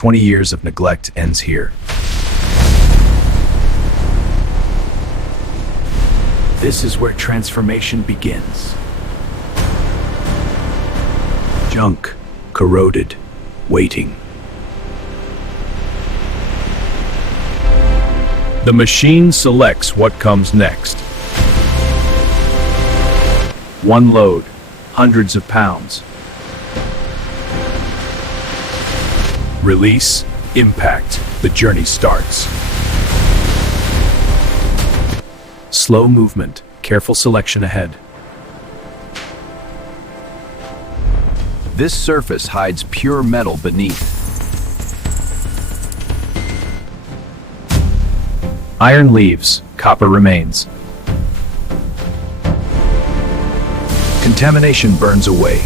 20 years of neglect ends here. This is where transformation begins. Junk, corroded, waiting. The machine selects what comes next. One load, hundreds of pounds. Release, impact, the journey starts. Slow movement, careful selection ahead. This surface hides pure metal beneath. Iron leaves, copper remains. Contamination burns away.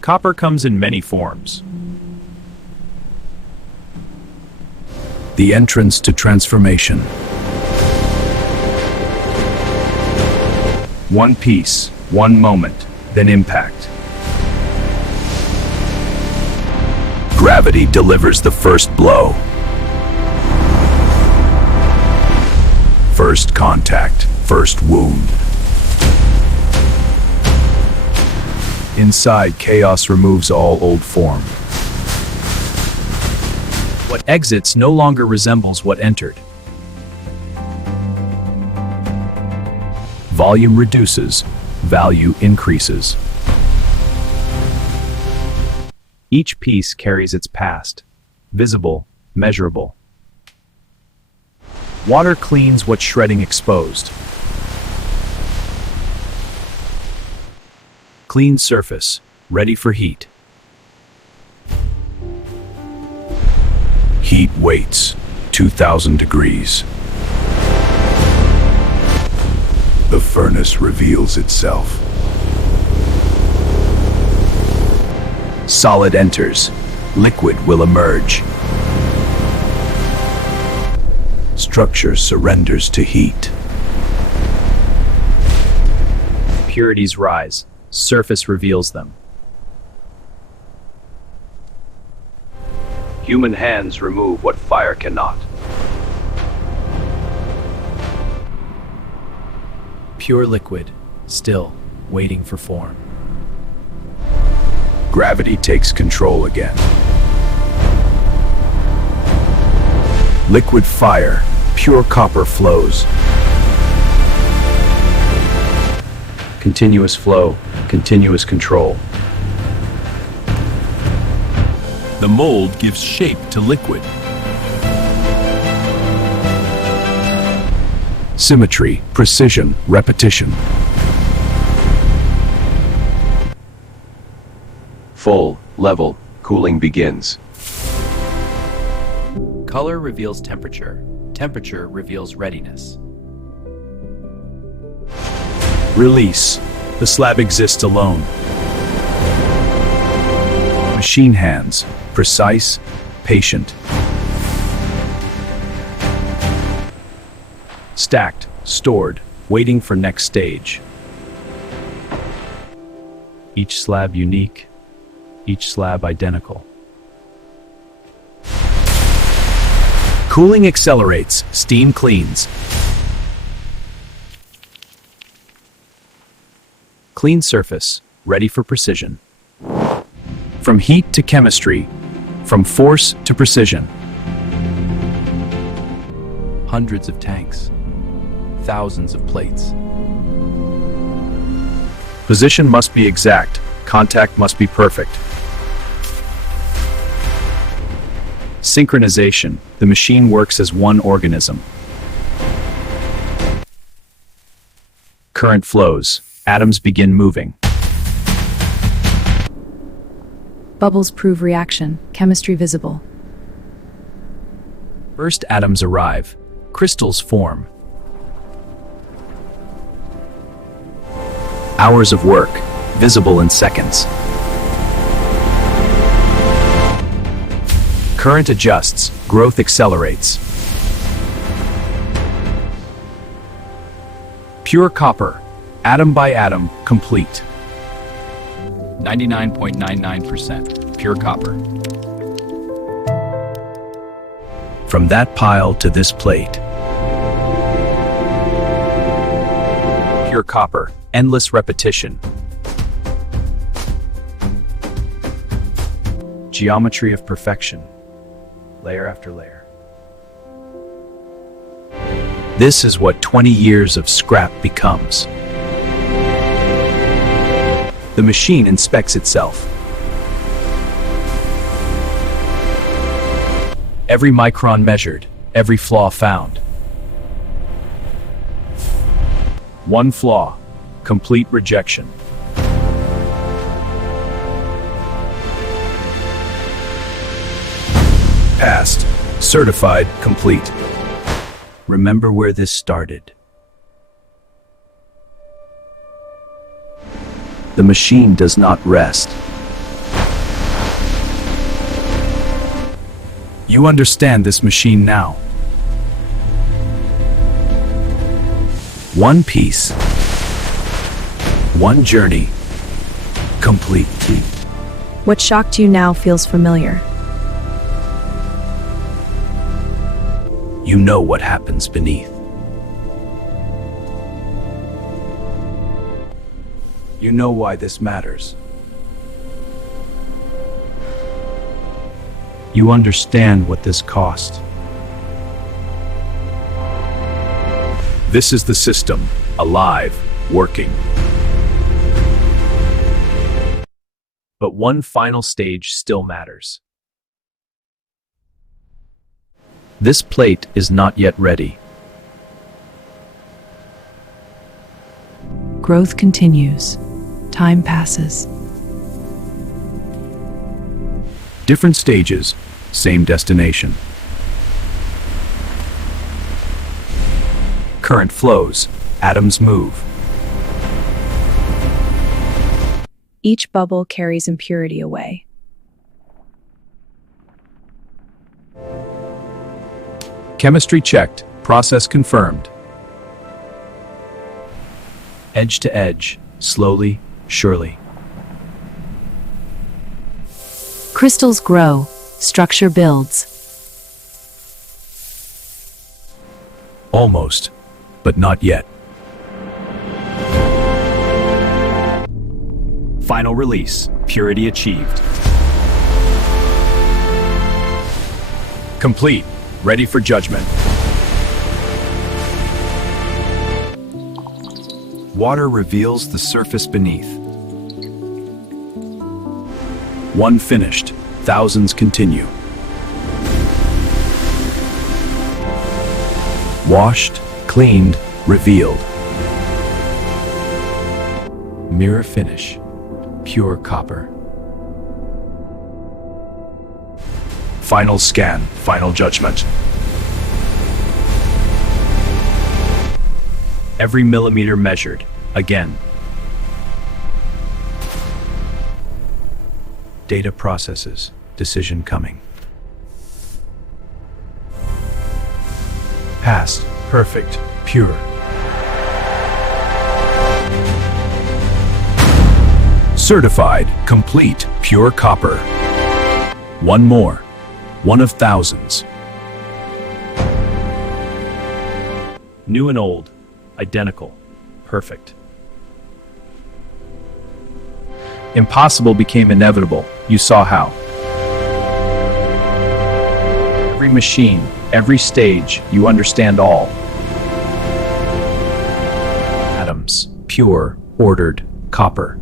Copper comes in many forms. The entrance to transformation. One piece, one moment, then impact. Gravity delivers the first blow. First contact, first wound. Inside, chaos removes all old form. What exits no longer resembles what entered. Volume reduces, value increases. Each piece carries its past, visible, measurable. Water cleans what's shredding exposed. Clean surface, ready for heat. Heat waits, 2,000 degrees. The furnace reveals itself. Solid enters, liquid will emerge. Structure surrenders to heat. Impurities rise, surface reveals them. Human hands remove what fire cannot. Pure liquid, still, waiting for form. Gravity takes control again. Liquid fire, pure copper flows. Continuous flow, continuous control. The mold gives shape to liquid. Symmetry, precision, repetition. Full, level, cooling begins. Color reveals temperature. Temperature reveals readiness. Release. The slab exists alone. Machine hands. Precise, patient. Stacked, stored, waiting for next stage. Each slab unique, each slab identical. Cooling accelerates, steam cleans. Clean surface, ready for precision. From heat to chemistry, from force to precision. Hundreds of tanks, thousands of plates. Position must be exact, contact must be perfect. Synchronization, the machine works as one organism. Current flows, atoms begin moving. Bubbles prove reaction, chemistry visible. First atoms arrive, crystals form. Hours of work, visible in seconds. Current adjusts, growth accelerates. Pure copper, atom by atom, complete. 99.99% pure copper. From that pile to this plate. Pure copper, endless repetition. Geometry of perfection, layer after layer. This is what 20 years of scrap becomes. The machine inspects itself. Every micron measured, every flaw found. One flaw, complete rejection. Passed, certified, complete. Remember where this started. The machine does not rest. You understand this machine now. One piece, one journey, complete. What shocked you now feels familiar. You know what happens beneath. You know why this matters. You understand what this cost. This is the system, alive, working. But one final stage still matters. This plate is not yet ready. Growth continues. Time passes. Different stages, same destination. Current flows, atoms move. Each bubble carries impurity away. Chemistry checked, process confirmed. Edge to edge, slowly, surely. Crystals grow, structure builds. Almost, but not yet. Final release. Purity achieved. Complete, ready for judgment. Water reveals the surface beneath. One finished, thousands continue. Washed, cleaned, revealed. Mirror finish, pure copper. Final scan, final judgment. Every millimeter measured, again. Data processes, decision coming. Passed, perfect, pure. Certified, complete, pure copper. One more, one of thousands. New and old, identical, perfect. Impossible became inevitable. You saw how. Every machine, every stage, you understand all. Atoms, pure, ordered, copper.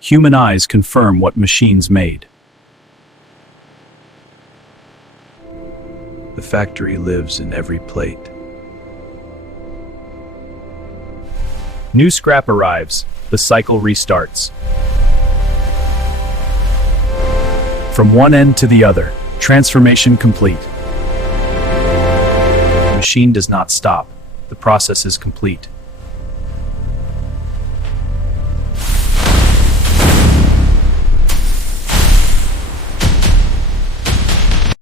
Human eyes confirm what machines made. The factory lives in every plate. New scrap arrives, the cycle restarts. From one end to the other, transformation complete. The machine does not stop, the process is complete.